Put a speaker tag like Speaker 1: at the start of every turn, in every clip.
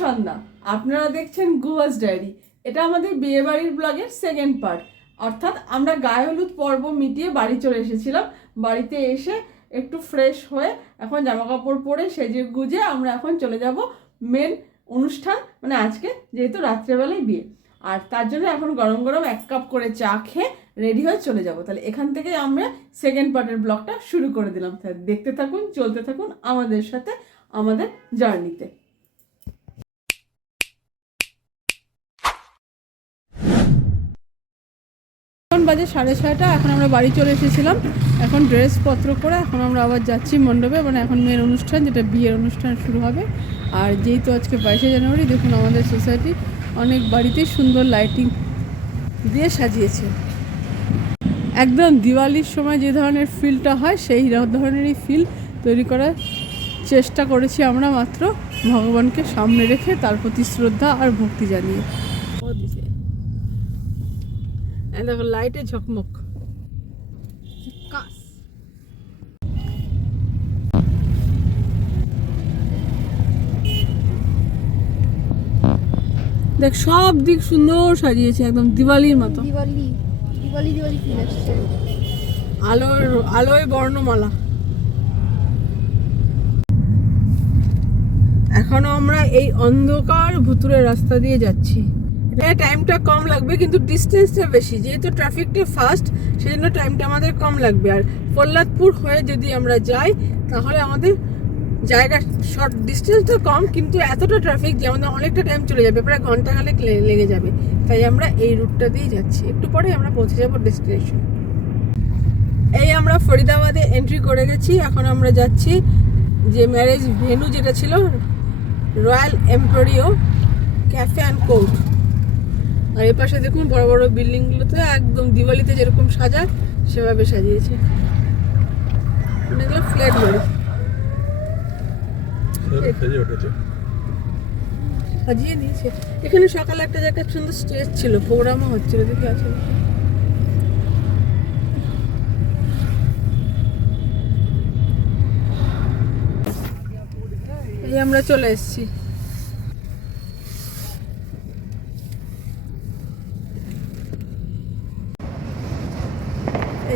Speaker 1: সন্ধ্যা। আপনারা দেখছেন গুয়াস ডায়েরি। এটা আমাদের বিয়েবাড়ির ব্লগের সেকেন্ড পার্ট অর্থাৎ আমরা গায়ে হলুদ পর্ব মিটিয়ে বাড়ি চলে এসেছিলাম। বাড়িতে এসে একটু ফ্রেশ হয়ে এখন জামা কাপড় পরে সেজে গুজে আমরা এখন চলে যাব মেন অনুষ্ঠান মানে আজকে যেহেতু রাত্রেবেলায় বিয়ে। আর তার জন্য এখন গরম গরম এক কাপ করে চা খেয়ে রেডি হয়ে চলে যাব। তাহলে এখান থেকেই আমরা সেকেন্ড পার্টের ব্লগটা শুরু করে দিলাম। তাহলে দেখতে থাকুন, চলতে থাকুন আমাদের সাথে আমাদের জার্নিতে এখন বাজে সাড়ে ছয়টা, এখন আমরা বাড়ি চলে এসেছিলাম। এখন ড্রেসপত্র করে এখন আমরা আবার যাচ্ছি মণ্ডপে মানে এখন মেয়ের অনুষ্ঠান, যেটা বিয়ের অনুষ্ঠান শুরু হবে। আর যেহেতু আজকে বাইশে জানুয়ারি, দেখুন আমাদের সোসাইটি অনেক বাড়িতেই সুন্দর লাইটিং দিয়ে সাজিয়েছে। একদম দিওয়ালির সময় যে ধরনের ফিলটা হয়, সেই ধরনেরই ফিল তৈরি করার চেষ্টা করেছি আমরা মাত্র। ভগবানকে সামনে রেখে তার প্রতি শ্রদ্ধা আর ভক্তি জানিয়ে। দেখো লাইটে ঝকমক কাস দেখ সব দিক সুন্দর সাজিয়েছে একদম দিওয়ালির মতো।
Speaker 2: দিওয়ালি দিওয়ালি দিওয়ালি ফিল আসছে।
Speaker 1: আলোর আলোয় বর্ণমালা। এখনও আমরা এই অন্ধকার ভুতুরের রাস্তা দিয়ে যাচ্ছি। টাইমটা কম লাগবে, কিন্তু ডিস্টেন্সটা বেশি। যেহেতু ট্রাফিকটা ফাস্ট সেজন্য টাইমটা আমাদের কম লাগবে। আর প্রহ্লাদপুর হয়ে যদি আমরা যাই, তাহলে আমাদের জায়গা শর্ট ডিস্টেন্সটা কম, কিন্তু এতটা ট্রাফিক যে আমাদের অনেকটা টাইম চলে যাবে, প্রায় ঘণ্টা খানেক লেগে যাবে। তাই আমরা এই রুটটা দিয়েই যাচ্ছি। একটু পরে আমরা পৌঁছে যাব ডেস্টিনেশন এই আমরা ফরিদাবাদে এন্ট্রি করে গেছি। এখন আমরা যাচ্ছি যে ম্যারেজ ভেন্যু যেটা ছিল royal emporio café and court আর এই পাশে দেখুন বড় বড় বিল্ডিংগুলোতে একদম দিওয়ালিতে যেরকম সাজায় সেভাবে সাজিয়েছে। মানে এগুলো ফ্ল্যাট বাড়ি।
Speaker 3: সেজে
Speaker 1: সাজিয়ে নিয়েছে এখানে সকালে একটা জায়গায় সুন্দর স্টেজ ছিল প্রোগ্রামও হচ্ছিল দেখি আছে? এই আমরা চলে এসেছি।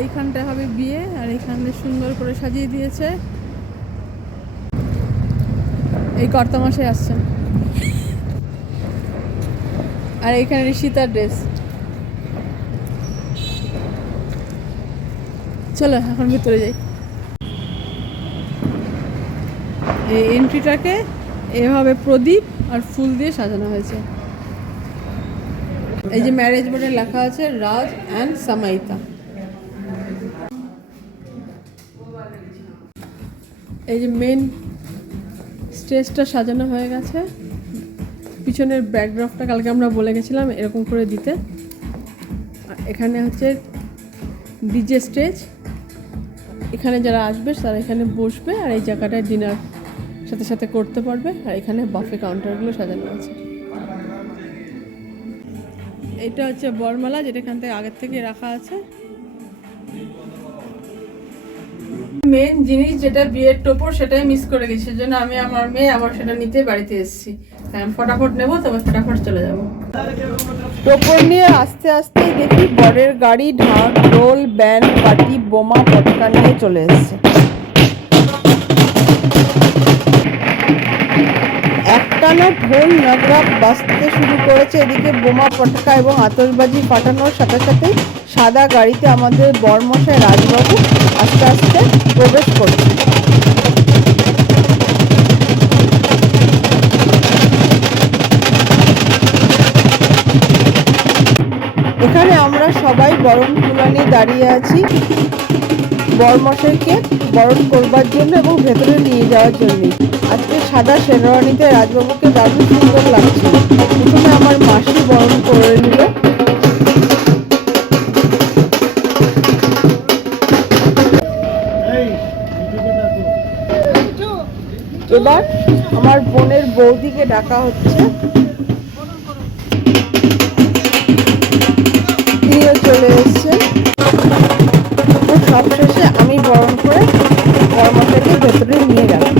Speaker 1: এইখানটা হবে বিয়ে, আর এইখানে সুন্দর করে সাজিয়ে দিয়েছে। এই কর্তামশাই আসছেন। আর এখানে ঋষিতার ড্রেস চলো, এখন ভিতরে যাই। এই এন্ট্রিটাকে এভাবে প্রদীপ আর ফুল দিয়ে সাজানো হয়েছে। এই যে ম্যারেজ বোর্ডে লেখা আছে রাজ অ্যান্ড সামাইতা। এই যে মেন স্টেজটা সাজানো হয়ে গেছে। পিছনের ব্যাকড্রপটা কালকে আমরা বলে গেছিলাম এরকম করে দিতে। এখানে হচ্ছে ডিজে স্টেজ এখানে যারা আসবে, তারা এখানে বসবে আর এই জায়গাটায় ডিনার সাথে সাথে করতে পারবে। আর এখানে বাফে কাউন্টারগুলো সাজানো আছে। এটা হচ্ছে বরমালা, যেটা এখান থেকে আগের থেকে রাখা আছে। মেন জিনিস যেটা বিয়ের টোপর সেটাই মিস করে গেছি সেজন্য আমি আমার মেয়ে আবার সেটা নিতে বাড়িতে এসেছি। আমি ফটাফট নেব তবে ফটাফট চলে যাব। টোপর নিয়ে আস্তে আস্তে দেখি বরের গাড়ি, ঢাক, রোল, ব্যান্ড পার্টি বোমা পটকা নিয়ে চলে এসেছে। একটানা ঢোল, নগরা বাঁচতে শুরু করেছে, এদিকে বোমা পটকা এবং আতশবাজি ফাটানোর সাথে সাথেই সাদা গাড়িতে আমাদের বরমশাই রাজবাবু আস্তে আস্তে প্রবেশ করছে এখানে আমরা সবাই বরণ তুলা নিয়ে দাঁড়িয়ে আছি। বরমশাইকে বরণ করবার জন্য এবং ভেতরে নিয়ে যাওয়ার জন্য। আজকে সাদা শেরওয়ানিতে রাজবাবুকে দারুণ সুন্দর লাগছে। প্রথমে আমার মাসি বরণ করে নিল। এবার আমার বোনের বৌদিকে ডাকা হচ্ছে। তিনিও চলে এসছেন। সবশেষে আমি বরণ করে কর্মচারীকে ভেতরে নিয়ে গেলাম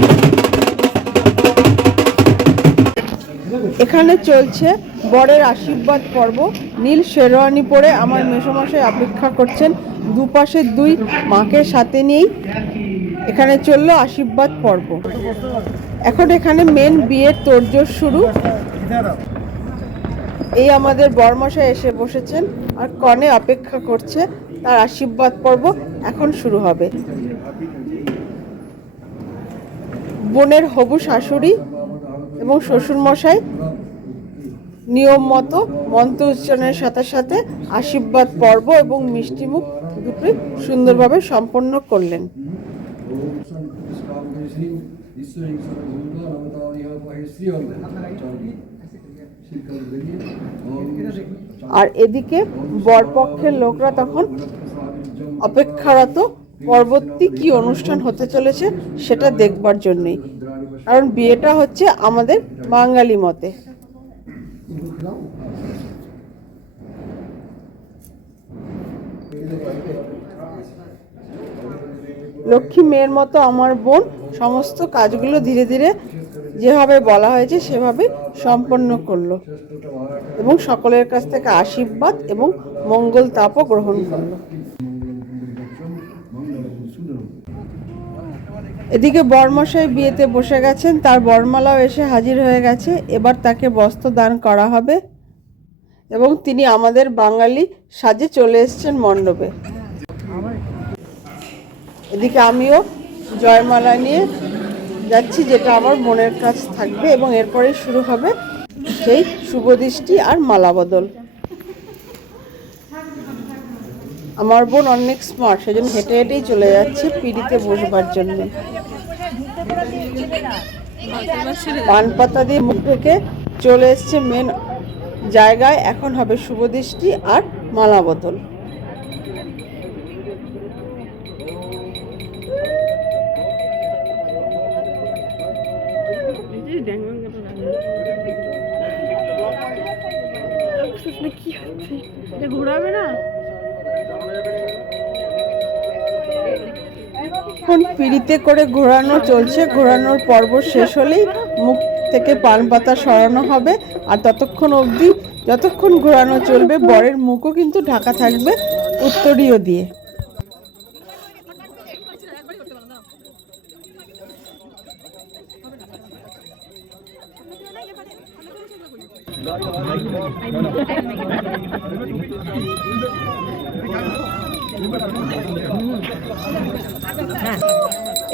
Speaker 1: এখানে চলছে বরের আশীর্বাদ পর্ব। নীল শেরওয়ানি পরে আমার মেসোমশাই অপেক্ষা করছেন। দুপাশে দুই, মাকে সাথে নিয়েই। এখানে চলল আশীর্বাদ পর্ব। এখন এখানে মেন বিয়ের তোড়জোড় শুরু। এই আমাদের বরমশাই এসে বসেছেন আর কনে অপেক্ষা করছে তার আশীর্বাদ পর্ব এখন শুরু হবে। বোনের হবু শাশুড়ি এবং শ্বশুরমশাই নিয়ম মতো মন্ত্র উচ্চারণের সাথে সাথে আশীর্বাদ পর্ব এবং মিষ্টিমুখ দুটোই সুন্দরভাবে সম্পন্ন করলেন। আর এদিকে বরপক্ষের লোকরা তখন অপেক্ষারত পরবর্তী কি অনুষ্ঠান হতে চলেছে সেটা দেখবার জন্যই। কারণ বিয়েটা হচ্ছে আমাদের বাঙালি মতে। লক্ষ্মী মেয়ের মতো আমার বোন সমস্ত কাজগুলো ধীরে ধীরে যেভাবে বলা হয়েছে সেভাবে সম্পন্ন করল এবং সকলের কাছ থেকে আশীর্বাদ এবং মঙ্গল তাপও গ্রহণ করল। এদিকে বর্মশাই বিয়েতে বসে গেছেন, তার বরমালাও এসে হাজির হয়ে গেছে। এবার তাকে বস্ত্র দান করা হবে এবং তিনি আমাদের বাঙালি সাজে চলে এসছেন মণ্ডপে। এদিকে আমিও জয়মালা নিয়ে যাচ্ছি, যেটা আমার মনের কাজ থাকবে এবং এরপরেই শুরু হবে সেই শুভদৃষ্টি আর মালা বদল। আমার বোন অনেক স্মার্ট সেজন্য হেঁটে হেঁটেই চলে যাচ্ছে পিড়িতে বসবার জন্য। পান পাতা দিয়ে মুখ থেকে চলে এসছে মেন জায়গায়, এখন হবে শুভদৃষ্টি আর মালা বদল।
Speaker 2: ঘোরাবে না?
Speaker 1: এখন পিড়িতে করে ঘোরানো চলছে। ঘোরানোর পর্ব শেষ হলেই মুখ থেকে পান পাতা সরানো হবে। আর ততক্ষণ অবধি যতক্ষণ ঘোরানো চলবে বরের মুখও কিন্তু ঢাকা থাকবে উত্তরীয় দিয়ে।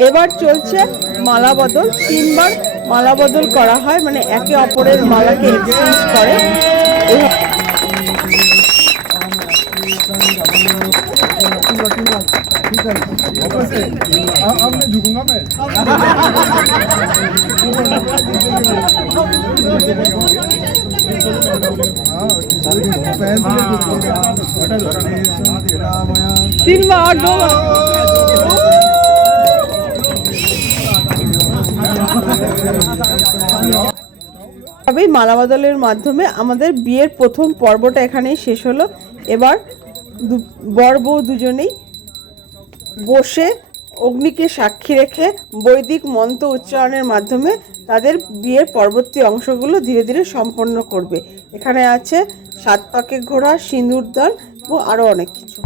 Speaker 1: এবার চলছে মালা বদল। তিনবার মালা বদল করা হয় মানে একে অপরের মালাকে এক্সচেঞ্জ করে।
Speaker 3: তিন
Speaker 1: বার দুবার তবেই মালাবদলের মাধ্যমে আমাদের বিয়ের প্রথম পর্বটা এখানেই শেষ হলো। এবার বর বউ দুজনেই বসে অগ্নিকে সাক্ষী রেখে বৈদিক মন্ত্র উচ্চারণের মাধ্যমে তাদের বিয়ের পরবর্তী অংশগুলো ধীরে ধীরে সম্পন্ন করবে। এখানে আছে সাত পাকে ঘোড়া সিঁদুর দল ও আরও অনেক কিছু।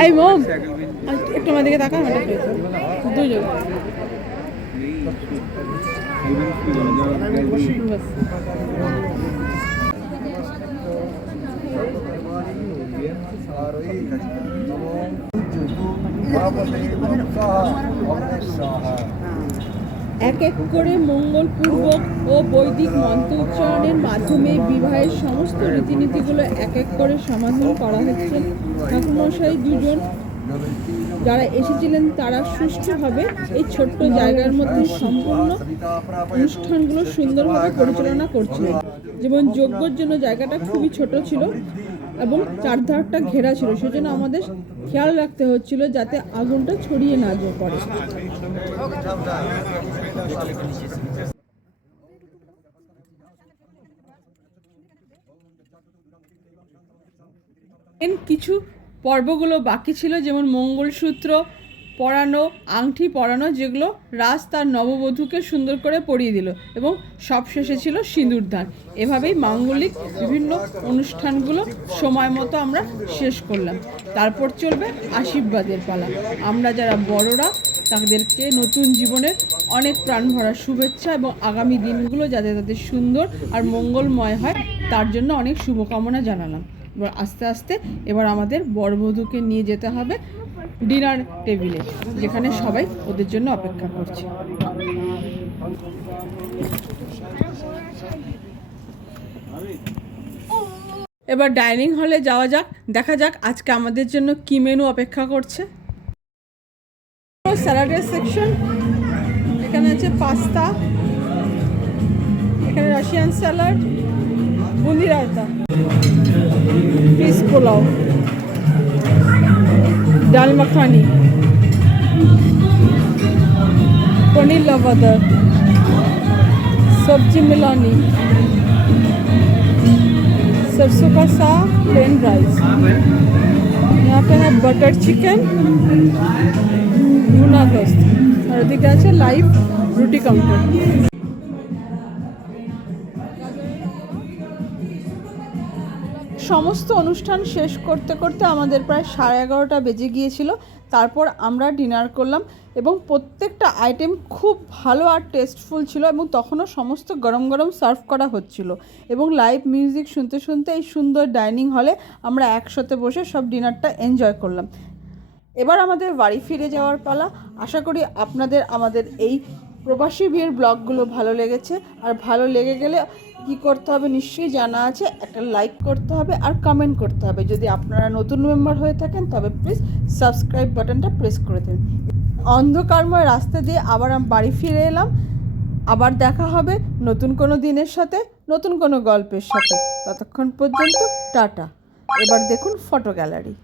Speaker 1: আই মম একটু আমার দিকে তাকান দুজন। এক এক করে মঙ্গলপূর্বক ও বৈদিক মন্ত্র উচ্চারণের মাধ্যমে বিবাহের সমস্ত রীতিনীতিগুলো এক এক করে সমাধান করা হচ্ছে। ঠাকুরমশাই দুজন যারা এসেছিলেন, তারা সুষ্ঠুভাবে এই ছোট্ট জায়গার মধ্যে সম্পূর্ণ অনুষ্ঠানগুলো সুন্দরভাবে পরিচালনা করছিলেন। যেমন যজ্ঞর জন্য জায়গাটা খুবই ছোট ছিল এবং চারধারটা ঘেরা ছিল, সেজন্য আমাদের খেয়াল রাখতে হচ্ছিল যাতে আগুনটা ছড়িয়ে না পড়ে। কিছু পর্বগুলো বাকি ছিল যেমন মঙ্গলসূত্র পরানো আংটি পরানো যেগুলো রাজ তার নববধূকে সুন্দর করে পরিয়ে দিল এবং সব শেষে ছিল সিঁদুরদান এভাবেই মাঙ্গলিক বিভিন্ন অনুষ্ঠানগুলো সময় মতো আমরা শেষ করলাম। তারপর চলবে আশীর্বাদের পালা। আমরা যারা বড়রা, তাদেরকে নতুন জীবনের অনেক প্রাণ ভরা শুভেচ্ছা এবং আগামী দিনগুলো যাতে তাদের সুন্দর আর মঙ্গলময় হয়, তার জন্য অনেক শুভকামনা জানালাম। এবার আস্তে আস্তে এবার আমাদের বরবধূকে নিয়ে যেতে হবে। ডিনার টেবিলে, যেখানে সবাই ওদের জন্য অপেক্ষা করছে। এবার ডাইনিং হলে যাওয়া যাক, দেখা যাক আজকে আমাদের জন্য কি মেনু অপেক্ষা করছে। স্যালাডের সেকশন, এখানে আছে পাস্তা, এখানে Russian salad boondi raita fish pulao. Dal makhani. Paneer lababdar. Sabzi milani. Sarson का साग प्लेन राइस यहाँ पे है बटर चिकन भुना गोश्त और दिखा अच्छा लाइव रोटी कंपनी সমস্ত অনুষ্ঠান শেষ করতে করতে আমাদের প্রায় সাড়ে এগারোটা বেজে গিয়েছিল। তারপর আমরা ডিনার করলাম এবং প্রত্যেকটা আইটেম খুব ভালো আর টেস্টফুল ছিল এবং তখনও সমস্ত গরম গরম সার্ভ করা হচ্ছিল এবং লাইভ মিউজিক শুনতে শুনতে এই সুন্দর ডাইনিং হলে আমরা একসাথে বসে সব ডিনারটা এনজয় করলাম। এবার আমাদের বাড়ি ফিরে যাওয়ার পালা। আশা করি আপনাদের আমাদের এই প্রবাসী বিয়ের ব্লগগুলো ভালো লেগেছে। আর ভালো লেগে গেলে কি করতে হবে নিশ্চয়ই জানা আছে। একটা লাইক করতে হবে আর কমেন্ট করতে হবে। যদি আপনারা নতুন মেম্বার হয়ে থাকেন, তবে প্লিজ সাবস্ক্রাইব বাটনটা প্রেস করে দেবেন অন্ধকারময় রাস্তা দিয়ে আবার আমি বাড়ি ফিরে এলাম। আবার দেখা হবে নতুন কোনো দিনের সাথে, নতুন কোনো গল্পের সাথে। ততক্ষণ পর্যন্ত টাটা। এবার দেখুন ফটো গ্যালারি